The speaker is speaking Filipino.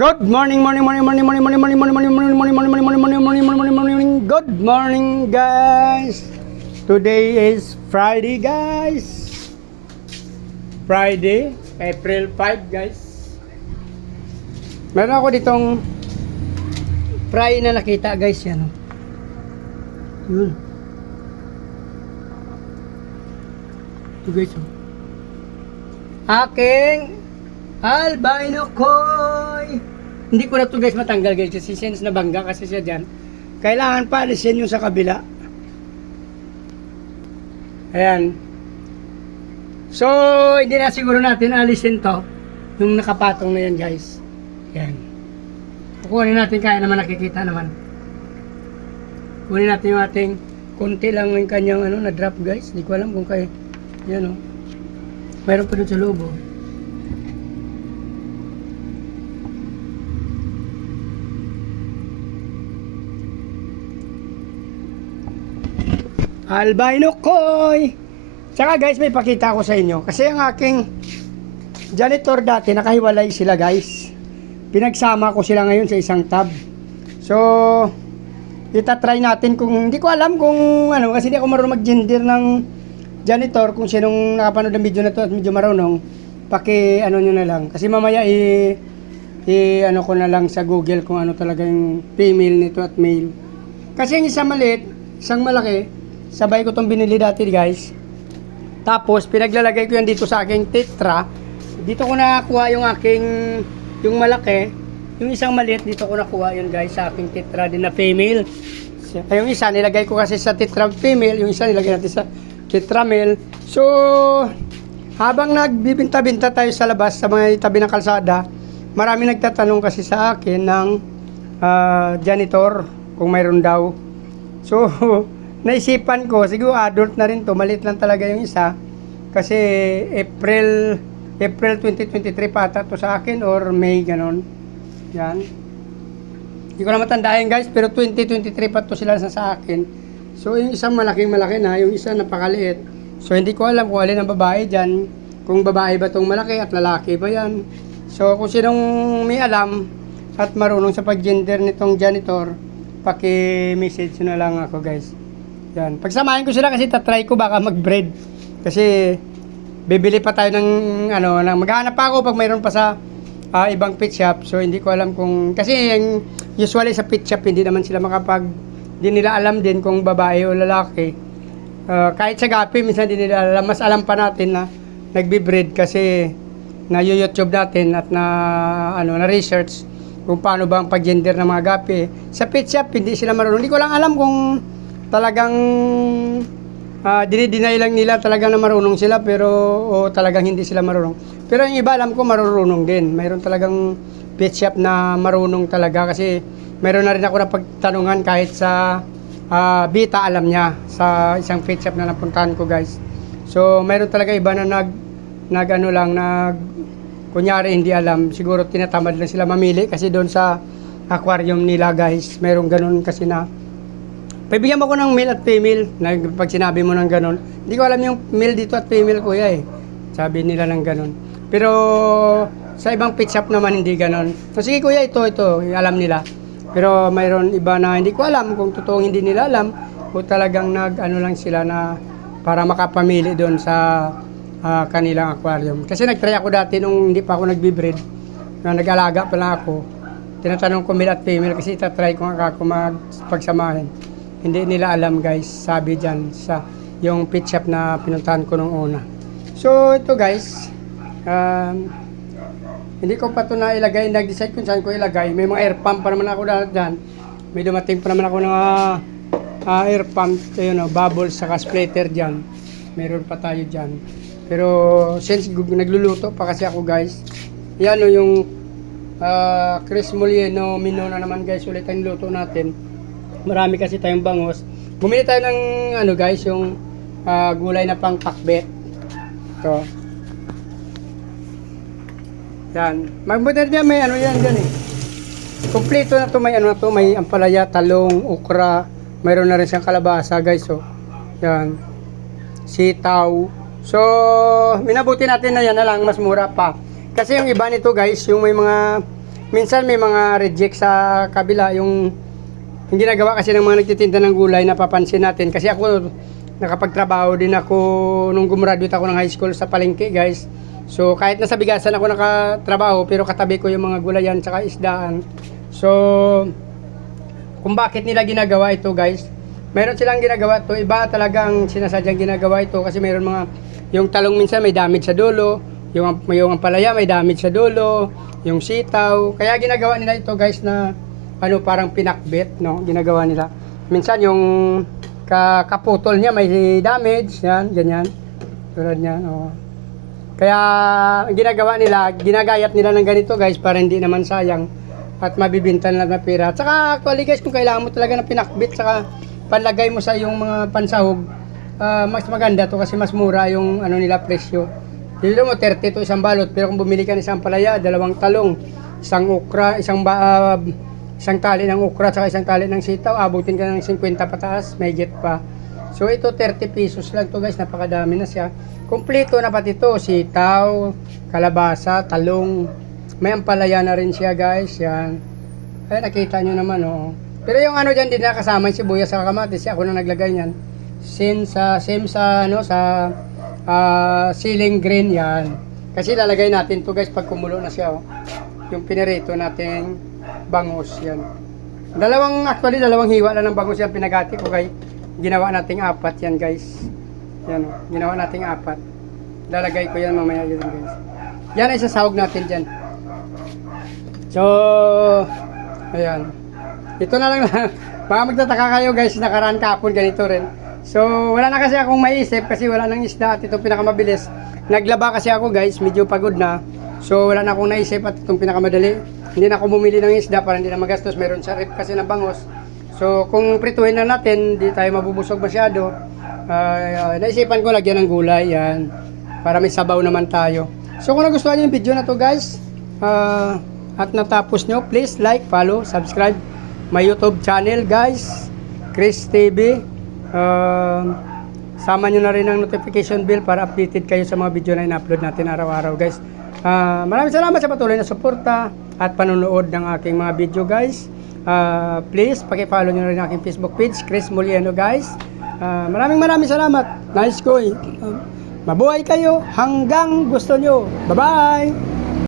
Good morning, morning, morning, morning, morning, morning, morning, morning, morning, morning, morning, morning, morning, morning, morning, morning, morning, morning. Good morning, guys. Today is Friday, guys. Friday, April 5, guys. Meron ako ditong fry na nakita, guys, yan. Yun. Ito, guys. Aking albino koi. Hindi ko na ito, guys, matanggal, guys, kasi since nabangga kasi siya dyan, kailangan pa alisin yung sa kabila. Ayan. So hindi na siguro natin alisin to yung nakapatong na yan, guys. Ayan. Kukunin natin, kaya naman, nakikita naman. Kunin natin yung ating konti lang yung kanyang na drop, guys. Hindi ko alam kung kaya yan, mayroon pa dun sa loob, albino koi. Tsaka, guys, may pakita ko sa inyo kasi ang aking janitor dati nakahiwalay sila, guys. Pinagsama ko sila ngayon sa isang tub. So itatry natin, kung hindi ko alam kung kasi hindi ako marunong mag-gender ng janitor. Kung sinong nakapanood ng video na to at medyo marunong, nyo na lang, kasi mamaya ko na lang sa Google kung ano talaga yung female nito at male. Kasi yung isang maliit, isang malaki, sabay ko itong binili dati, guys. Tapos pinaglalagay ko yan dito sa aking tetra. Dito ko nakuha yung yung malaki. Yung isang maliit, dito ko nakuha yun, guys, sa aking tetra din na female. Yung isa nilagay ko kasi sa tetra female, yung isa nilagay natin sa tetra male. So habang nagbibinta-binta tayo sa labas, sa mga tabi ng kalsada, marami nagtatanong kasi sa akin ng janitor kung mayroon daw. So naisipan ko, siguro adult na rin to, maliit lang talaga yung isa. Kasi April 2023 pa ata to sa akin, or May, ganon. Yan. Hindi ko na matandaan, guys, pero 2023 pa to sila sa akin. So yung isang malaki na, yung isa napakaliit. So hindi ko alam kung alin ang babae dyan, kung babae ba tong malaki at lalaki ba yan. So kung sinong may alam at marunong sa pag-gender nitong janitor, paki-message na lang ako, guys. Yan. Pagsamahin ko sila kasi tatry ko baka mag-breed. Kasi bibili pa tayo ng maghahanap pa ako pag mayroon pa sa ibang pet shop. So hindi ko alam kung, kasi usually sa pet shop hindi naman sila di nila alam din kung babae o lalaki. Kahit sa gapi minsan di nila alam. Mas alam pa natin na nagbi-breed kasi na YouTube natin at na research kung paano ba ang pag-gender ng mga gapi. Sa pet shop hindi sila marunong. Hindi ko lang alam kung talagang dinideny lang nila talagang na marunong sila, pero talagang hindi sila marunong. Pero yung iba alam ko marunong din. Mayroon talagang pet shop na marunong talaga, kasi mayroon na rin ako na pagtanungan kahit sa Bita, alam niya sa isang pet shop na napuntahan ko, guys. So mayroon talaga iba na kunyari hindi alam, siguro tinatamad lang sila mamili kasi doon sa aquarium nila, guys, mayroong ganun kasi na pagbigyan mo ko ng male at female. Pag sinabi mo ng ganun, hindi ko alam yung male dito at female, kuya, sabi nila ng ganun. Pero sa ibang pet shop naman hindi ganun. So sige, kuya, ito alam nila. Pero mayroon iba na hindi ko alam kung totoong hindi nila alam, o talagang lang sila na para makapamili doon sa kanilang aquarium. Kasi nagtry ako dati nung hindi pa ako nagbi-breed, na nag-alaga pa lang ako. Tinatanong ko male at female kasi itatry ko nga ako pagsamahin. Hindi nila alam, guys, sabi dyan sa yung pet shop na pinuntahan ko nung una. So ito, guys, hindi ko pa ito na ilagay, nag-decide kung saan ko ilagay. May mga air pump pa naman ako dyan. May dumating pa naman ako ng air pump, bubbles saka splatter dyan. Meron pa tayo dyan. Pero since nagluluto pa kasi ako, guys, yan yung Chris Molino menu na naman, guys, ulit ang luto natin. Marami kasi tayong bangos. Bumili tayo ng guys, yung gulay na pang pakbet. Ito. Yan. Magbuti dyan, may yan dyan Kompleto na to, may ampalaya, talong, okra, mayroon na rin siyang kalabasa, guys. So, yan. Sitaw. So, minabuti natin na yan na lang, mas mura pa. Kasi yung iba nito, guys, yung may mga minsan may mga reject sa kabila, yung ginagawa kasi ng mga nagtitinda ng gulay, napapansin natin. Kasi ako, nakapagtrabaho din ako nung gumraduate ako ng high school sa palengke, guys. So, kahit nasa bigasan ako nakatrabaho, pero katabi ko yung mga gulayan tsaka isdaan. So, kung bakit nila ginagawa ito, guys, meron silang ginagawa to, iba talagang sinasadyang ginagawa ito kasi meron mga, yung talong minsan may damage sa dulo, yung ampalaya may damage sa dulo, yung sitaw. Kaya ginagawa nila ito, guys, na ano, parang pinakbit, no? Ginagawa nila. Minsan yung kaputol niya may damage, yan, ganyan. Tulad niyan, oh. Kaya ang ginagawa nila, ginagayat nila ng ganito, guys, para hindi naman sayang at mabibinta nila na pera. At saka actually, guys, kung kailangan mo talaga ng pinakbit saka panlagay mo sa yung mga pansahog, mas maganda to kasi mas mura yung ano nila presyo. Dito mo 30 to isang balot, pero kung bumili ka ng isang palaya, 2 talong, isang okra, isang tali ng okra at isang tali ng sitaw, abutin ka ng 50 pataas, may get pa. So ito 30 pesos lang to, guys, napakadami na siya. Kompleto na pati to, sitaw, kalabasa, talong, may ampalaya na rin siya, guys, yan. Ay, nakita nyo naman, oh. Pero yung ano dyan, din nakasama yung sibuyas sa kamatis, ako na naglagay niyan. Same sa ceiling green, yan. Kasi lalagay natin to, guys, pag kumulo na siya, oh. Yung pinirito nating bangus, yan. Actually, dalawang hiwa lang ng bangus yan pinagati ko, kay ginawa nating 4 yan, guys. Yan, oh. Ginawa nating 4. Lalagay ko yan mamaya yun, guys. Yan ay sasahog natin dyan. So, ayan. Ito na lang na. Baka magtataka kayo, guys, nakaraan kahapon ganito rin. So, wala na kasi akong maiisip kasi wala nang isda at ito pinakamabilis. Naglaba kasi ako, guys, medyo pagod na. So, wala na akong naisip at itong pinakamadali. Hindi na ako bumili ng isda para hindi na magastos. Meron sa rip kasi na bangos. So, kung prituhin na natin, hindi tayo mabubusog masyado. Naisipan ko lagyan ng gulay, yan. Para may sabaw naman tayo. So, kung nagustuhan niyo yung video na to, guys, at natapos nyo, please like, follow, subscribe my YouTube channel, guys, Chris TV. Sama nyo na rin ang notification bell para updated kayo sa mga video na in-upload natin araw-araw, guys. Maraming salamat sa patuloy na suporta at panonood ng aking mga video, guys. Please, paki-follow nyo na rin ang aking Facebook page, Chris Molieno, guys. Maraming salamat. Nice ko. Mabuhay kayo hanggang gusto nyo. Bye-bye!